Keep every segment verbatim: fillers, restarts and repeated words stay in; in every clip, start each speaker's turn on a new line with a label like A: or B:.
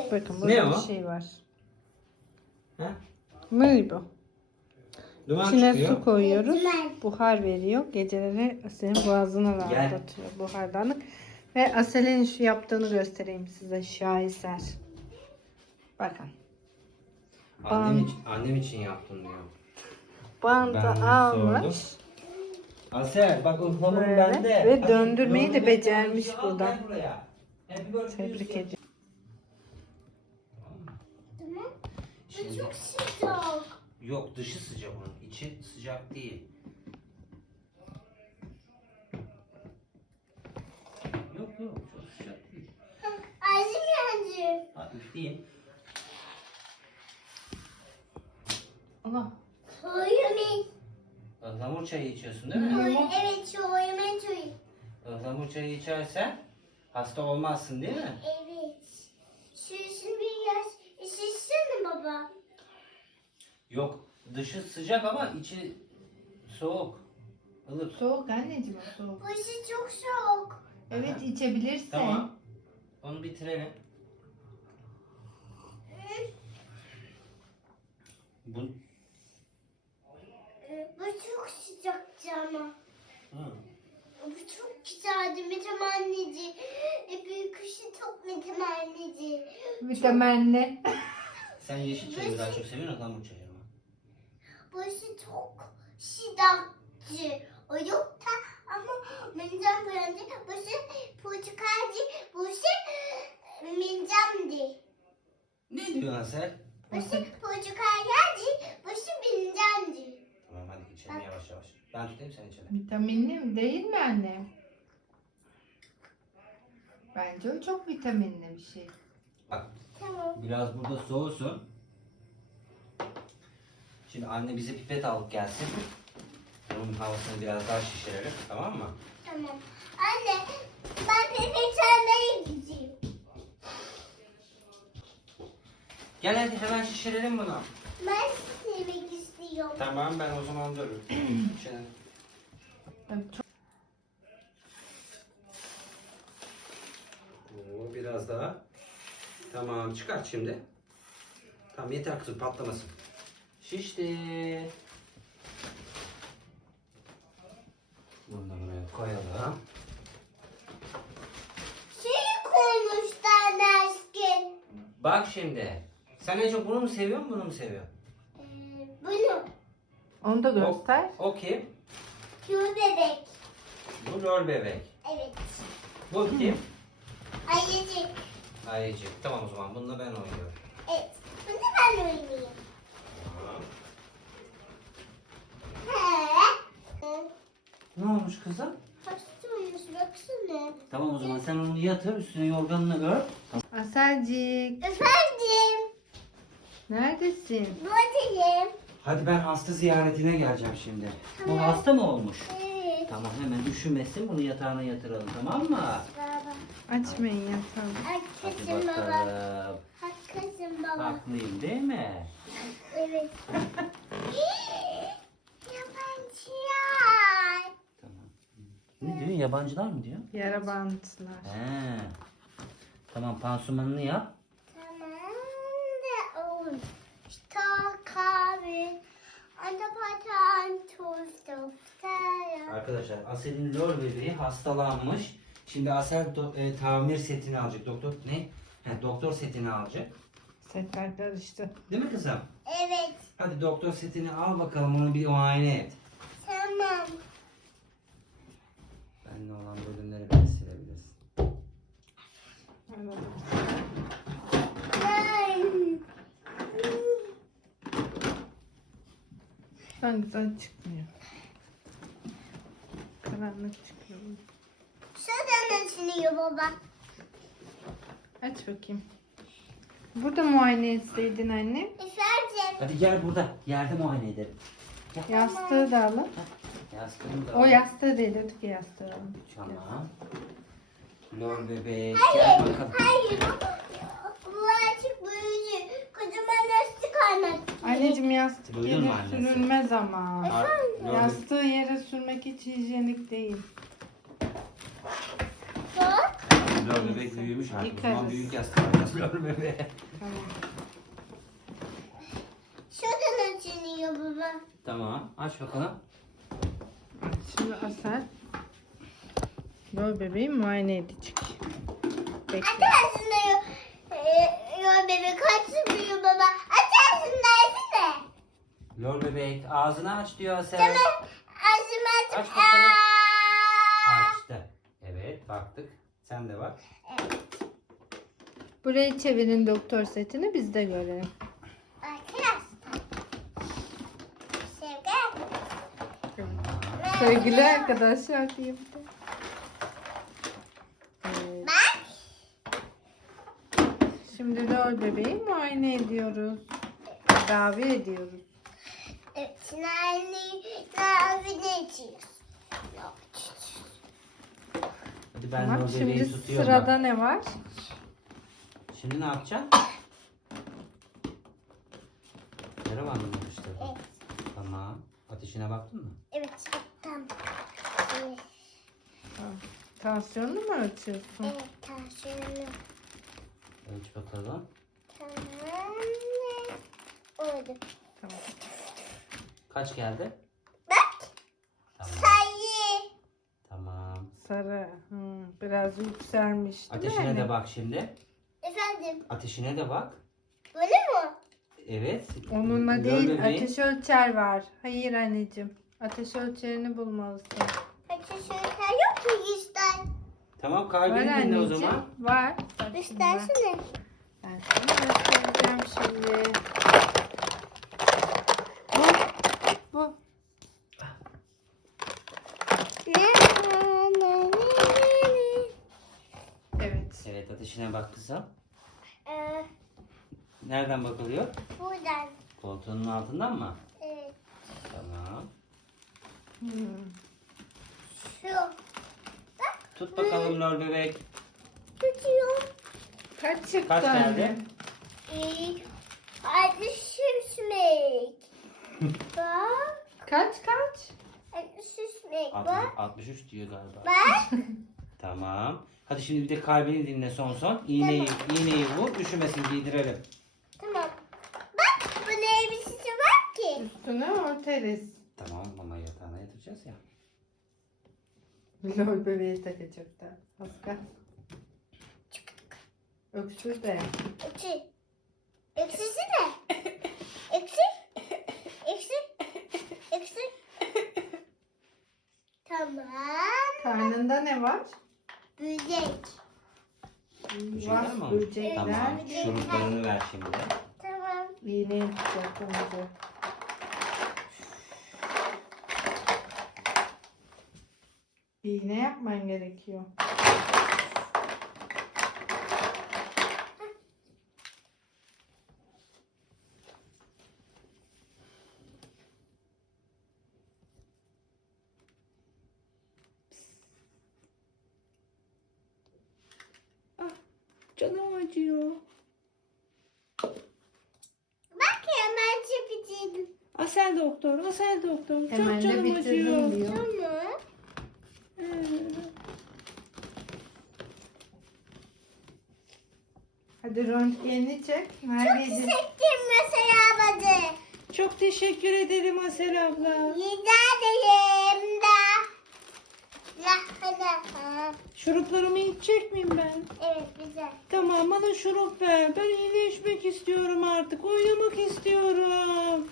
A: Bakın burada
B: Ne
A: bir
B: o?
A: şey var.
B: Ha?
A: Mıy bu.
B: Duman
A: İçine
B: çıkıyor.
A: su koyuyoruz. Buhar veriyor. Geceleri Asel'in boğazına rahatlatıyor buhardanlık. Ve Asel'in şu yaptığını göstereyim size. Şaheser. Bakın.
B: Annem için, annem için yaptım diyor.
A: Bandı
B: Ben
A: almış.
B: sordum. Asel bak ıhlamur
A: Böyle.
B: bende.
A: Ve
B: Hadi,
A: döndürmeyi de
B: döndürme
A: becermiş
B: teknolojisi al,
A: burada.
B: gel buraya. Happy birthday
A: Tebrik
B: diyorsun.
A: ediyorum.
C: Tamam. Bu
B: Şimdi-
C: çok sıcak.
B: Yok dışı sıcak onun. İçi sıcak değil. Yok yok çok sıcak değil.
C: Ağzım yandı.
B: Hadi üfleyeyim.
A: Allah.
C: Soyumun.
B: Ihlamur çayı içiyorsun değil mi?
C: Soy, evet soyumun soy.
B: Ihlamur çayı içersen hasta olmazsın değil mi?
C: Evet. Şurasını biraz ısıtsana baba.
B: Yok dışı sıcak ama içi soğuk. Ilık.
A: Soğuk anneciğim o soğuk.
C: Burası çok soğuk.
A: Evet içebilirsin.
B: Tamam. Onu bitirelim. Bu
C: Ee, Bu çok sıcaktı ama.
B: Hı.
C: Bu çok güzeldi Metem anneciğim. E, büyük kışı çok Metem anneciğim.
A: Vitaminli.
B: Sen yeşil çayı daha çok seviyorsun ıhlamur çayı mı?
C: Burası çok sıcaktı. O yok da ama Metem beğendi. Burası portakaldı. Burası mincamdı.
B: Ne diyorsun Asel?
C: Burası portakaldı. Burası mincamdı.
B: Tamam hadi içelim yavaş yavaş. Ben tutayım sen içelim.
A: Vitaminli mi? Değil mi anne? Bence o çok vitaminli bir şey.
B: Bak
C: Tamam.
B: biraz burada soğusun. Şimdi anne bize pipet alıp gelsin. Bunun havasını biraz daha şişirelim tamam mı?
C: Tamam. Anne ben pipet almaya gideyim.
B: Gel hadi hemen şişirelim bunu.
C: Ben sevmek istiyorum.
B: Tamam ben o zaman dururum. Şimdi
A: Tabii çok...
B: Oo, biraz daha. Tamam çıkart şimdi. Tamam yeter kızım patlamasın. Şişti. Bunu da buraya koyalım.
C: Şey koymuşlar dersin.
B: Bak şimdi. Sen en çok bunu mu seviyorsun bunu mu seviyorsun?
C: Ee, bunu.
A: Onu da göster.
B: O, o kim?
C: Şu bebek.
B: Bu lol bebek.
C: Evet.
B: Bu kim?
C: Ayıcık.
B: Ayıcık. Tamam o zaman bununla ben oynuyorum.
C: Evet. Bunu da ben oynayayım.
B: Tamam.
C: He.
B: Ne olmuş kızım?
C: Hasta uyuyorsun baksana.
B: Tamam o zaman sen onu yatır üstüne yorganını ör.
A: Aselcik.
C: Efendim.
A: Neredesin?
C: Buradayım.
B: Hadi ben hasta ziyaretine geleceğim şimdi.
C: Tamam.
B: Bu hasta mı olmuş?
C: Evet.
B: Tamam hemen üşümesin bunu yatağına yatıralım tamam mı?
C: Baba.
A: Açmayın yatağı.
B: Hadi
C: Haklısın baba.
B: bakalım.
C: Haklısın baba.
B: Haklıyım değil mi?
C: Evet. Yabancılar.
B: Tamam. Ne diyor yabancılar mı diyor?
A: Yara bantlar.
B: He. Tamam pansumanını yap.
C: Tamam da oğlum. İşte kahve. Anda patan tostu.
B: Arkadaşlar Asel'in lor bebeği hastalanmış. Şimdi Asel do- e, tamir setini alacak. Doktor ne? He, doktor setini alacak.
A: Setler karıştı.
B: Değil mi kızım?
C: Evet.
B: Hadi doktor setini al bakalım onu bir muayene et.
C: Tamam.
B: Benimle olan bölümleri ben silebilirsin.
A: Evet.
C: Ben.
A: Ben güzel çıkmıyor. Karanlık çıkıyor.
C: Şuradan açılıyor baba.
A: Aç bakayım. Burada muayene etseydin anne.
C: Efendim.
B: Hadi gel burada. Yerde muayene edelim.
A: Yastığı da alın.
B: Yastığını da
A: O
B: al.
A: yastığı değil, öteki yastığı alın.
B: Tamam. Lor bebek gel bakalım.
C: Hayır. Bu artık büyücü. Kocaman lastik anlat.
A: Anneciğim yastık
B: Duydun mu
A: yere
B: annesi?
A: sürülmez ama.
B: Ar- Lor bebek-
A: Yastığı yere sürmek hiç hijyenik değil.
C: Bak.
B: Şimdi lor bebek
A: Neyse,
B: büyümüş artık. O
A: yıkarız.
B: zaman büyük yastık alacağız lor bebeğe.
A: Tamam.
C: Şuradan açılıyor baba.
B: Tamam. Aç bakalım.
A: Şimdi Asel lor bebeği muayene edecek. Bekle.
C: Açarsın yol bebek kaçsın büyüyor baba. Açarsın dersene.
B: Lor bebek ağzını aç diyor Asel.
C: Tamam. Ağzımı
B: Aç
C: açıp.
B: bakalım.
C: Aa!
B: Açtı. Evet baktık. Sen de bak.
A: Burayı çevirin doktor setini biz de görelim.
C: Arkadaşlar. Sevgi.
A: Sevgili arkadaşlar diye bir de. Evet.
C: Bak.
A: Şimdi lor bebeği muayene ediyoruz. Tedavi ediyoruz.
C: Evet. Nane. Nane ne içiyorsun? Yok.
B: Hadi ben
A: Tamam,
B: lor bebeği
A: şimdi
B: tutuyorum.
A: sırada
B: bak.
A: ne var?
B: Şimdi ne yapacaksın? Yara bandı mı yapıştırdın?
C: Evet.
B: Tamam. Ateşine baktın mı?
C: Evet. Tamam. Evet.
A: Tamam. Tansiyonunu mu ölçüyorsun?
C: Evet. Tansiyonu.
B: Ölç bakalım.
C: Tamam. Oldu.
A: Tamam.
B: Kaç geldi?
C: Bak.
B: Tamam.
C: Sayı.
B: Tamam.
A: Sarı. Hı, biraz yükselmiş değil
B: Ateşine
A: mi?
B: de bak şimdi.
C: Efendim.
B: Ateşine de bak.
C: Böyle mi?
B: Evet.
A: Onunla
B: Lor
A: değil,
B: bebeğin-
A: ateş ölçer var. Hayır anneciğim. Ateş ölçerini bulmalısın.
C: Kaçı şeker yok mu yüzden?
B: Tamam
A: Var
B: kalbini dinle o
A: anneciğim.
B: zaman.
A: Var. Bak şimdi ben-
C: Göstersene.
A: Ben sana göstereceğim şimdi. Bu. Bu. Evet.
B: Evet ateşine bak kızım.
C: Ee,
B: Nereden bakılıyor?
C: buradan.
B: Koltuğunun altından mı?
C: Evet.
B: Tamam.
A: Hmm.
C: Şu.
B: Tut bakalım lor bebek.
C: Tutuyor.
A: Kaç çıktı
B: Kaç
A: anne?
B: geldi?
C: Ee, altmış süsmek. Bak.
A: Kaç kaç?
C: altmış süsmek.
B: altmış,
C: Bak.
B: altmış üç diyor galiba.
C: Bak.
B: Tamam. Hadi şimdi bir de kalbini dinle son son. İğneyi, iğneyi vur. Üşümesin giydirelim.
C: Tamam. Bak. Bu ne elbisesi var ki?
A: Üstüne örteriz.
B: Tamam mama yatağına yatıracağız ya.
A: Lol bebeği takacak da. Asker. Öksür de.
C: Eksi. Eksisi ne? Eksi. Eksi. Eksi. Tamam.
A: Karnında ne var?
C: Büyüyecek.
B: Böcekler mi
A: Var
B: olmuş?
A: böcekler.
B: Tamam. Şuruplarını ver şimdi.
C: Tamam.
A: İğneyi tutacak önce. İğne yapman gerekiyor. Canım acıyor.
C: Bak hemen çekeceğim.
D: Asel doktor, Asel doktor.
A: Hemen
D: Çok
A: de
D: canım acıyor.
A: bitirdim diyor.
C: Tamam.
A: Hadi röntgenini çek. Neredeydi?
C: Çektim mesela bacı.
D: Çok teşekkür ederim Asel abla.
C: Rica ederim da. Ya hadi. Ha.
D: Şuruplarımı içecek miyim ben?
C: Evet güzel.
D: Tamam bana şurup ver. Ben iyileşmek istiyorum artık. Oynamak istiyorum.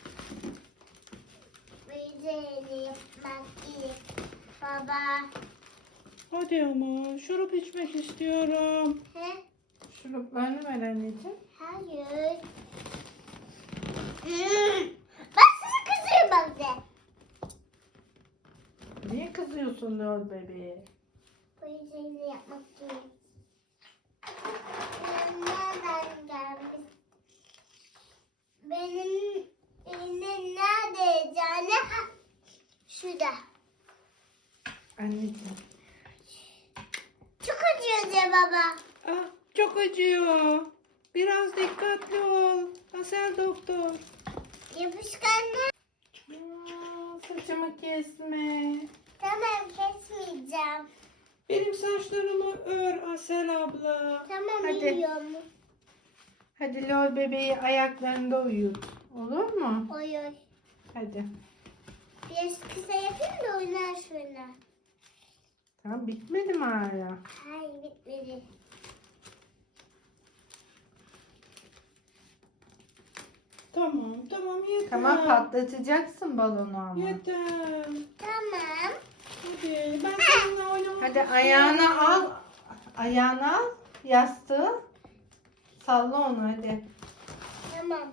C: Güzel yapmak iyi. Baba.
D: Hadi ama şurup içmek istiyorum.
C: He?
A: Şuruplarını ver anneciğim.
C: Hayır. Hmm. Bak sana kızıyor bak de.
A: Niye kızıyorsun lol bebeğe?
C: Bu yüzden yapmak iyi. Nereden gelmiş? Benim iğnem nerede yani? Ha, şurada.
A: Anneciğim.
C: Çok acıyor ya baba.
D: Ah, çok acıyor. Biraz dikkatli ol. Asel doktor.
C: Yapışkanlar.
A: Aa, saçımı kesme.
C: Tamam kesmeyeceğim.
D: Benim saçlarımı ör Asel abla.
C: Tamam
A: Hadi.
C: biliyorum.
A: Hadi lol bebeği ayaklarında uyut. Olur mu?
C: Oy oy.
A: Hadi.
C: Biraz kısa yapayım da oynar şöyle.
A: Tamam, bitmedi mi hala?
C: Hayır bitmedi.
D: Tamam tamam yeter.
A: Tamam, patlatacaksın balonu ama.
D: Yeter.
C: Tamam.
D: Hadi ben seninle oynamak
A: Hadi
D: istiyorum.
A: ayağını al. Ayağını al. Yastığı. Salla onu hadi.
C: Tamam.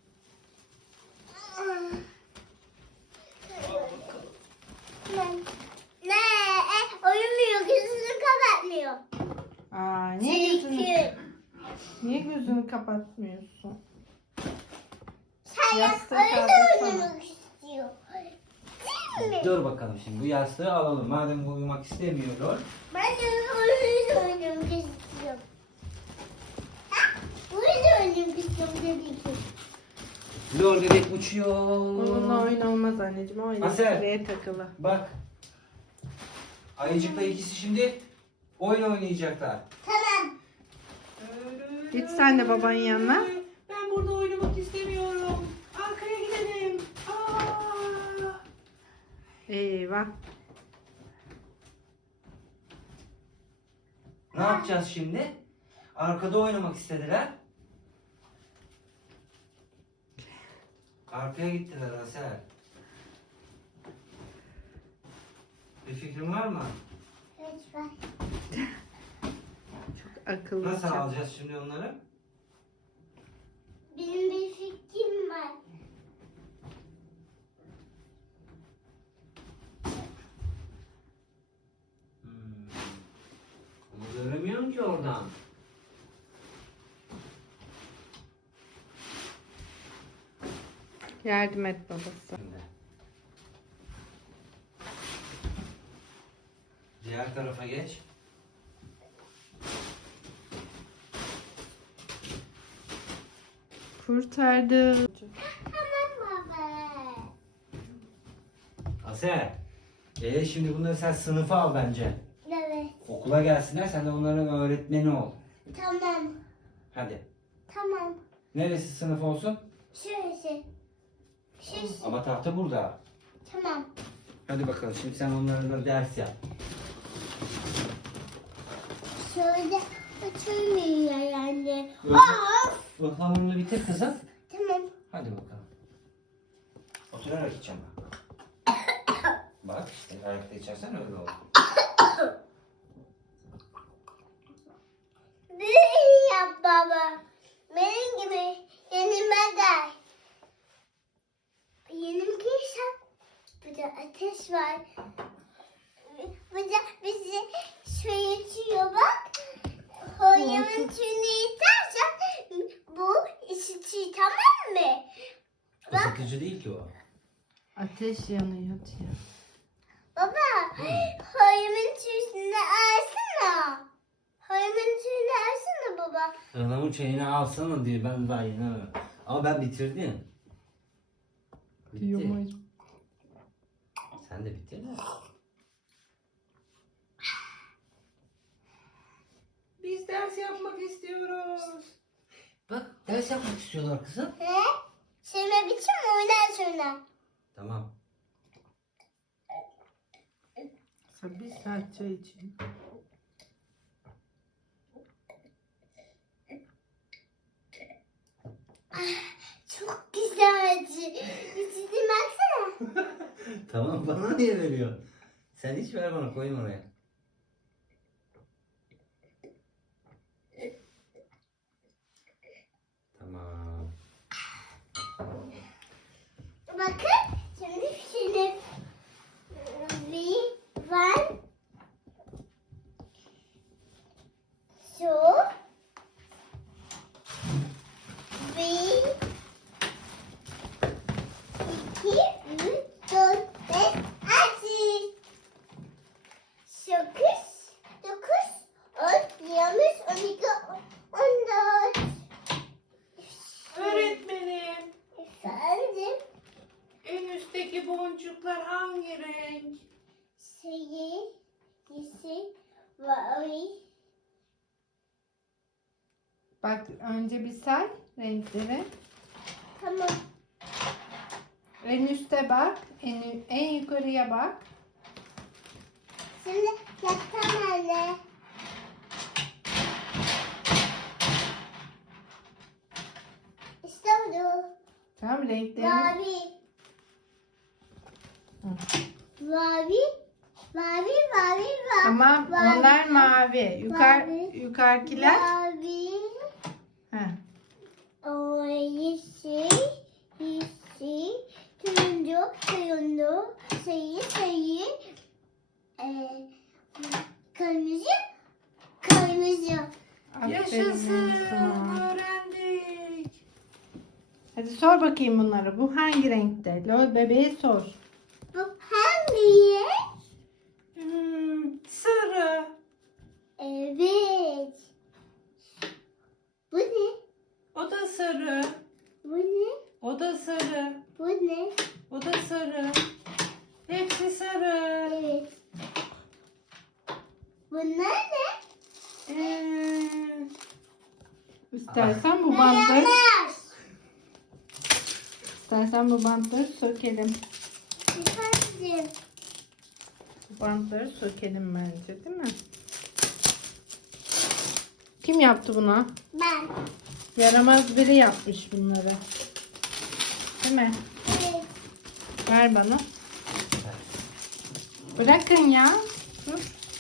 C: Tamam. Ne? E, uyumuyor. Gözünü kapatmıyor.
A: Aa, niye gözünü,
C: Çünkü
A: niye gözünü kapatmıyorsun?
C: sen
A: Yastığı
C: öyle
A: kaldırsana.
C: oynamak istiyor. Değil mi?
B: Dur bakalım şimdi bu yastığı alalım. Madem bu uyumak istemiyor.
C: Ben de öyle oynamak istiyorum. Ha? Öyle oynamak istiyorum dedi ki.
B: Lor bebek uçuyor.
A: Onunla oyun olmaz anneciğim. O
B: Asel.
A: elektriğe takılı.
B: Bak. Ayıcıkla ikisi şimdi oyun oynayacaklar.
C: Tamam.
A: Git sen de babanın yanına.
D: Ben burada oynamak istemiyorum. Arkaya gidelim. Aa!
A: Eyvah.
B: Ne yapacağız şimdi? Arkada oynamak istediler. Arkaya gittiler Asel. Bir fikrin var mı?
C: Lütfen.
A: Çok akıllı.
B: Nasıl
A: çok.
B: alacağız şimdi onları?
C: Benim bir fikrim var.
B: Hmm. Onu göremiyorum ki oradan.
A: Yardım et babası.
B: Şimdi. Diğer tarafa geç.
A: Kurtardı.
C: Tamam baba.
B: Asel. Ee, şimdi bunları sen sınıfa al bence.
C: Evet.
B: Okula gelsinler, sen de onların öğretmeni ol.
C: Tamam.
B: Hadi.
C: Tamam.
B: Neresi sınıf olsun?
C: Şurası. Şurası.
B: Ama tahta burada.
C: Tamam.
B: Hadi bakalım, şimdi sen onlarla ders yap.
C: Şöyle açılmıyor yani.
B: Evet.
C: Aa!
B: Bu hamurunu bitir kızım.
C: Tamam.
B: Hadi bakalım. Oturarak içeceğim ben. Bak işte ayakta içersen öyle olur.
C: Büyük yap baba. Benim gibi yenime gel. Yenim giysem. Burada ateş var. Burada bizi soyutuyor bak. Hoyamın tüyünü itersen bu ısıtıyor, tamam mı? Bak
B: Isıtıcı değil ki o.
A: Ateş yanıyor diyor.
C: baba. Hoyamın tüyünü alsana. Hoyamın tüyünü alsana baba.
B: Anamın çayını alsana diyor, ben daha yeni öyle. Ama ben bitirdim.
A: Diyor
B: Bitti.
A: mu?
B: Sen de bitir mi?
D: Biz ders yapmak istiyoruz.
B: Bak ders yapmak istiyorlar kızım.
C: He? Sevme biçim mi oynar sonra?
B: Tamam.
A: Sen bir saat çay için.
C: Çok güzeldi. Bitirdim baksana.
B: Tamam, bana niye veriyor? Sen hiç ver bana, koyayım oraya. Tamam.
C: Bakın şimdi şimdi bir var. Şu bir iki üç dört beş altı sekiz dokuz on yirmi on iki on dört.
D: Öğretmenim,
C: Efendim,
D: en üstteki boncuklar hangi renk?
C: şeyi, yeşil, Ay.
A: Bak önce bir say renkleri.
C: Tamam.
A: En üste bak. En, en yukarıya bak.
C: Şimdi yapsam anne. İşte oldu.
A: Tamam renklerini.
C: Mavi.
A: Hı.
C: Mavi. Mavi, mavi, mavi.
A: Tamam
C: mavi.
A: onlar mavi. Yukar,
C: Mavi.
A: yukarıkiler.
C: Mavi.
A: Heh.
C: O yeşil, yeşil, turuncu, turuncu, sayı, sayı, eee, kırmızı, kırmızı.
A: Aferin
D: Yaşasın.
A: Yunus'uma.
D: Öğrendik.
A: Hadi sor bakayım bunları. Bu hangi renkte? Lol bebeğe sor.
C: Bu hangi?
D: Hmm, sarı.
C: Evet. Bu ne?
D: O da sarı.
C: Bu ne?
D: O da sarı.
C: Bu ne?
D: O da sarı. Hepsi sarı.
C: Evet. Bunlar ne?
D: Ee,
A: İstersen bu bantları,
C: Beyaz.
A: istersen bu bantları sökelim.
C: Efendim.
A: Bu bantları sökelim bence, değil mi? Kim yaptı bunu?
C: Ben.
A: Yaramaz biri yapmış bunları. Değil mi?
C: Evet.
A: Ver bana. Bırakın ya. Dur.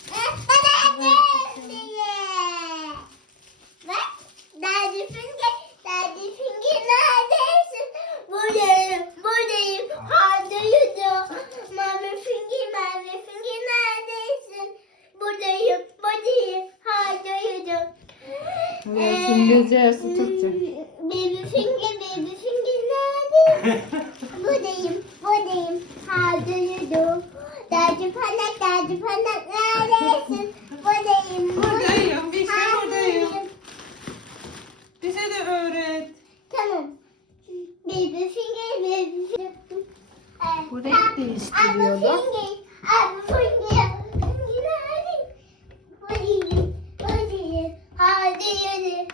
C: Bak, Daddy Finger, Daddy Finger neredesin? Buradayım, buradayım. Hardayım. Mami Finger, Mami Finger neredesin? Buradayım, buradayım. Hardayım.
A: Evet, İngilizce yarısı Türkçe.
C: Baby Finger, Baby Finger neredesin? Buradayım, buradayım. Hardayım. Daddy Panak, Daddy Panak neredesin? Buradayım,
D: Buradayım, bir şey buradayım.
C: Hardayım.
D: Bize de öğret.
C: Tamam. Baby finger, baby finger.
A: Bu renk değiştiriyor da.
C: Abi finger, abi finger. Günaydın. Buradayım, buradayım. Hadi yürü.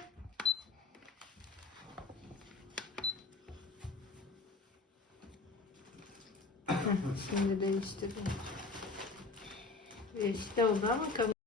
A: Şimdi değiştirdim. İşte oldu ama kabul.